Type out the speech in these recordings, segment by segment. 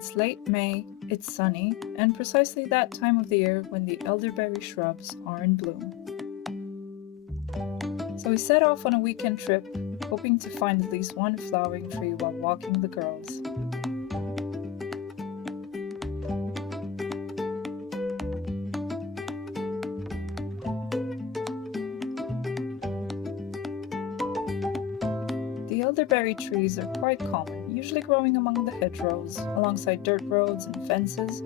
It's late May, it's sunny, and precisely that time of the year when the elderberry shrubs are in bloom. So we set off on a weekend trip, hoping to find at least one flowering tree while walking the girls. The elderberry trees are quite common, usually growing among the hedgerows, alongside dirt roads and fences.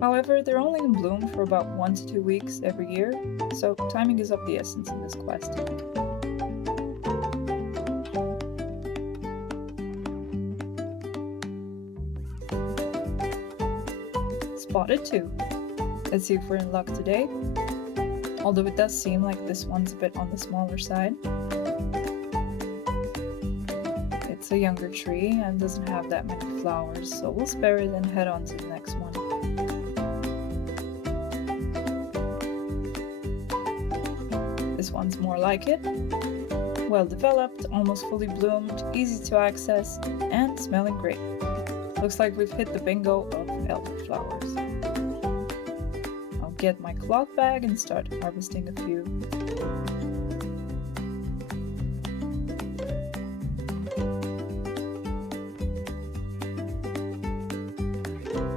However, they're only in bloom for about 1 to 2 weeks every year, so timing is of the essence in this quest. Spotted two. Let's see if we're in luck today. Although it does seem like this one's a bit on the smaller side. It's a younger tree and doesn't have that many flowers, so we'll spare it and head on to the next one. This one's more like it. Well developed, almost fully bloomed, easy to access, and smelling great. Looks like we've hit the bingo of elderflowers. I'll get my cloth bag and start harvesting a few.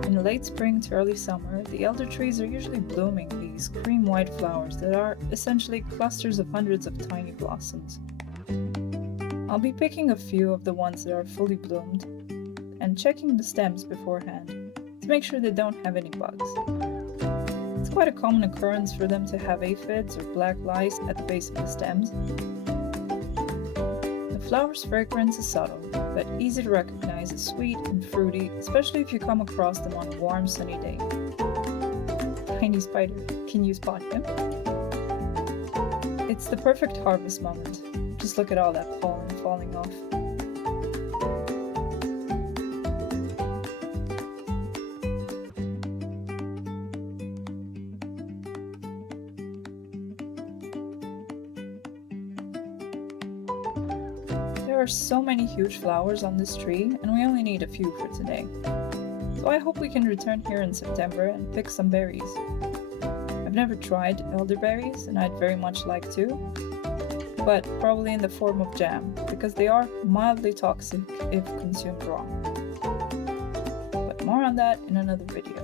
In late spring to early summer, the elder trees are usually blooming these cream white flowers that are essentially clusters of hundreds of tiny blossoms. I'll be picking a few of the ones that are fully bloomed and checking the stems beforehand to make sure they don't have any bugs. It's quite a common occurrence for them to have aphids or black lice at the base of the stems. The flower's fragrance is subtle, but easy to recognize as sweet and fruity, especially if you come across them on a warm, sunny day. Tiny spider, can you spot him? It's the perfect harvest moment. Just look at all that pollen falling off. There are so many huge flowers on this tree, and we only need a few for today. So I hope we can return here in September and pick some berries. I've never tried elderberries, and I'd very much like to, but probably in the form of jam, because they are mildly toxic if consumed raw. But more on that in another video.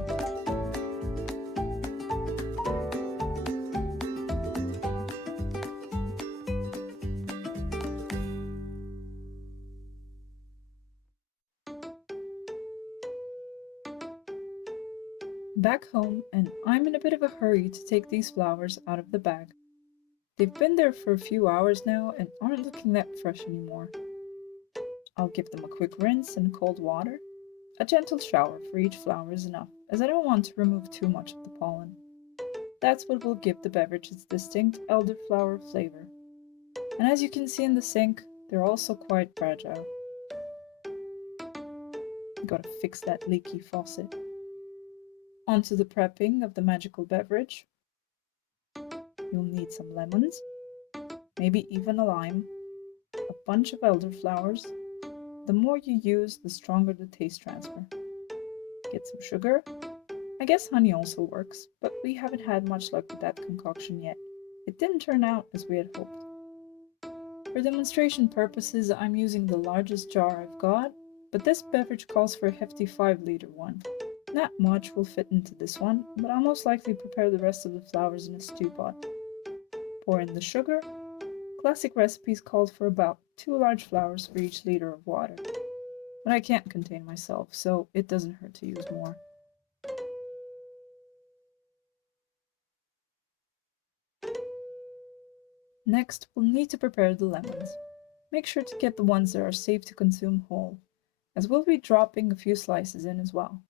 Back home, and I'm in a bit of a hurry to take these flowers out of the bag. They've been there for a few hours now and aren't looking that fresh anymore. I'll give them a quick rinse in cold water. A gentle shower for each flower is enough, as I don't want to remove too much of the pollen. That's what will give the beverage its distinct elderflower flavor. And as you can see in the sink, they're also quite fragile. Gotta fix that leaky faucet. Onto the prepping of the magical beverage. You'll need some lemons, maybe even a lime, a bunch of elderflowers. The more you use, the stronger the taste transfer. Get some sugar. I guess honey also works, but we haven't had much luck with that concoction yet. It didn't turn out as we had hoped. For demonstration purposes, I'm using the largest jar I've got, but this beverage calls for a hefty 5-liter one. Not much will fit into this one, but I'll most likely prepare the rest of the flowers in a stew pot. Pour in the sugar. Classic recipes called for about 2 large flowers for each liter of water. But I can't contain myself, so it doesn't hurt to use more. Next, we'll need to prepare the lemons. Make sure to get the ones that are safe to consume whole, as we'll be dropping a few slices in as well.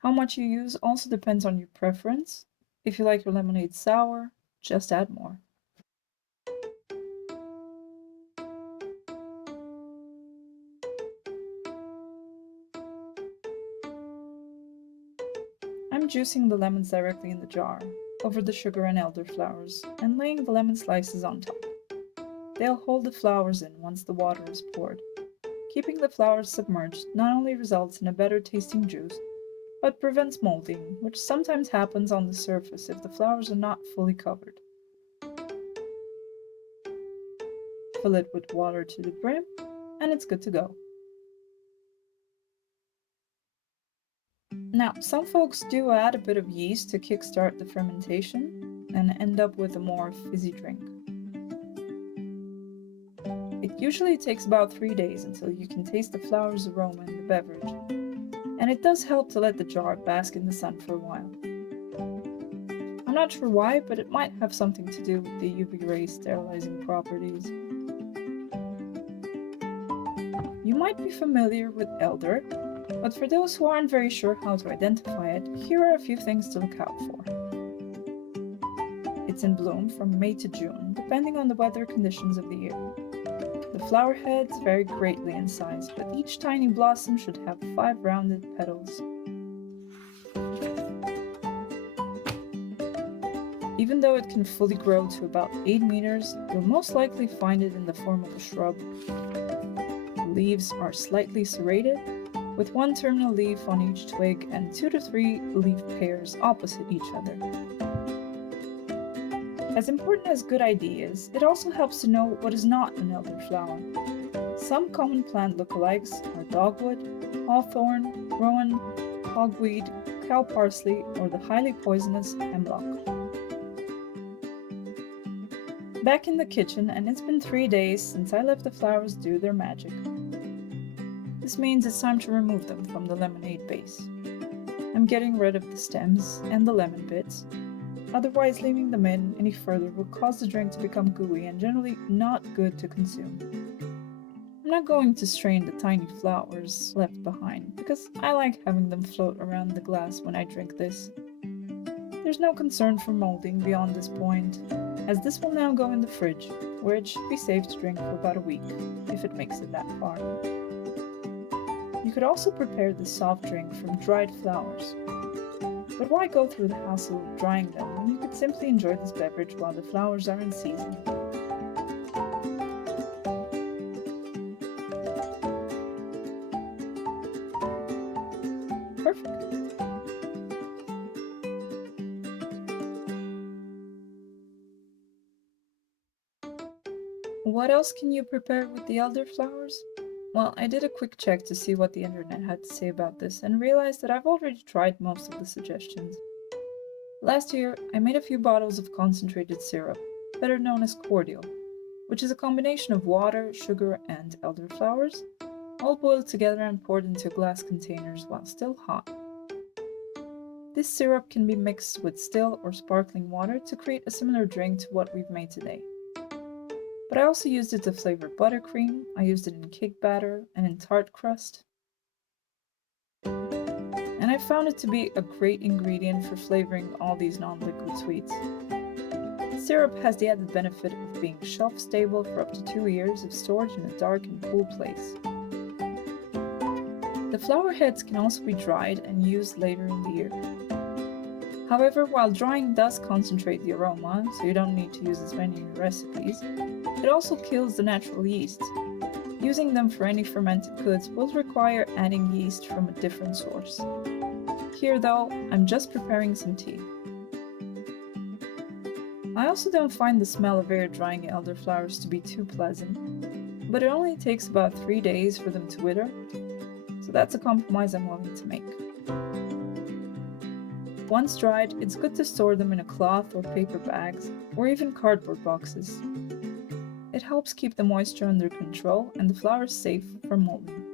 How much you use also depends on your preference. If you like your lemonade sour, just add more. I'm juicing the lemons directly in the jar, over the sugar and elderflowers, and laying the lemon slices on top. They'll hold the flowers in once the water is poured. Keeping the flowers submerged not only results in a better tasting juice, but prevents molding, which sometimes happens on the surface if the flowers are not fully covered. Fill it with water to the brim, and it's good to go. Now, some folks do add a bit of yeast to kickstart the fermentation and end up with a more fizzy drink. It usually takes about 3 days until you can taste the flower's aroma in the beverage, and it does help to let the jar bask in the sun for a while. I'm not sure why, but it might have something to do with the UV ray sterilizing properties. You might be familiar with elder, but for those who aren't very sure how to identify it, here are a few things to look out for. It's in bloom from May to June, depending on the weather conditions of the year. The flower heads vary greatly in size, but each tiny blossom should have 5 rounded petals. Even though it can fully grow to about 8 meters, you'll most likely find it in the form of a shrub. The leaves are slightly serrated, with 1 terminal leaf on each twig and 2 to 3 leaf pairs opposite each other. As important as good ID is, it also helps to know what is not an elderflower. Some common plant lookalikes are dogwood, hawthorn, rowan, hogweed, cow parsley, or the highly poisonous hemlock. Back in the kitchen, and it's been 3 days since I left the flowers do their magic. This means it's time to remove them from the lemonade base. I'm getting rid of the stems and the lemon bits. Otherwise, leaving them in any further will cause the drink to become gooey and generally not good to consume. I'm not going to strain the tiny flowers left behind because I like having them float around the glass when I drink this. There's no concern for molding beyond this point, as this will now go in the fridge, where it should be safe to drink for about a week, if it makes it that far. You could also prepare this soft drink from dried flowers. But why go through the hassle of drying them when you could simply enjoy this beverage while the flowers are in season? Perfect! What else can you prepare with the elderflowers? Well, I did a quick check to see what the internet had to say about this and realized that I've already tried most of the suggestions. Last year, I made a few bottles of concentrated syrup, better known as Cordial, which is a combination of water, sugar, and elderflowers, all boiled together and poured into glass containers while still hot. This syrup can be mixed with still or sparkling water to create a similar drink to what we've made today. But I also used it to flavor buttercream, I used it in cake batter and in tart crust. And I found it to be a great ingredient for flavoring all these non-liquid sweets. Syrup has the added benefit of being shelf-stable for up to 2 years if stored in a dark and cool place. The flower heads can also be dried and used later in the year. However, while drying does concentrate the aroma, so you don't need to use as many in your recipes, it also kills the natural yeast. Using them for any fermented goods will require adding yeast from a different source. Here though, I'm just preparing some tea. I also don't find the smell of air drying elderflowers to be too pleasant, but it only takes about 3 days for them to wither, so that's a compromise I'm willing to make. Once dried, it's good to store them in a cloth or paper bags, or even cardboard boxes. It helps keep the moisture under control and the flowers safe from molding.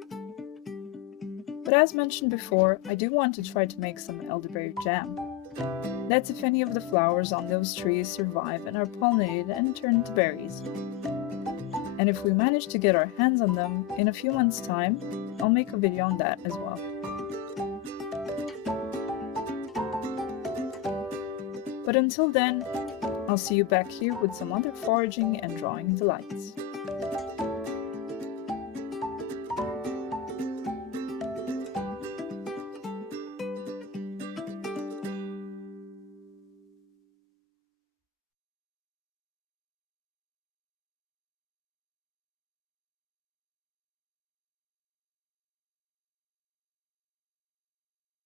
But as mentioned before, I do want to try to make some elderberry jam. That's if any of the flowers on those trees survive and are pollinated and turn into berries. And if we manage to get our hands on them in a few months' time, I'll make a video on that as well. But until then, I'll see you back here with some other foraging and drawing delights.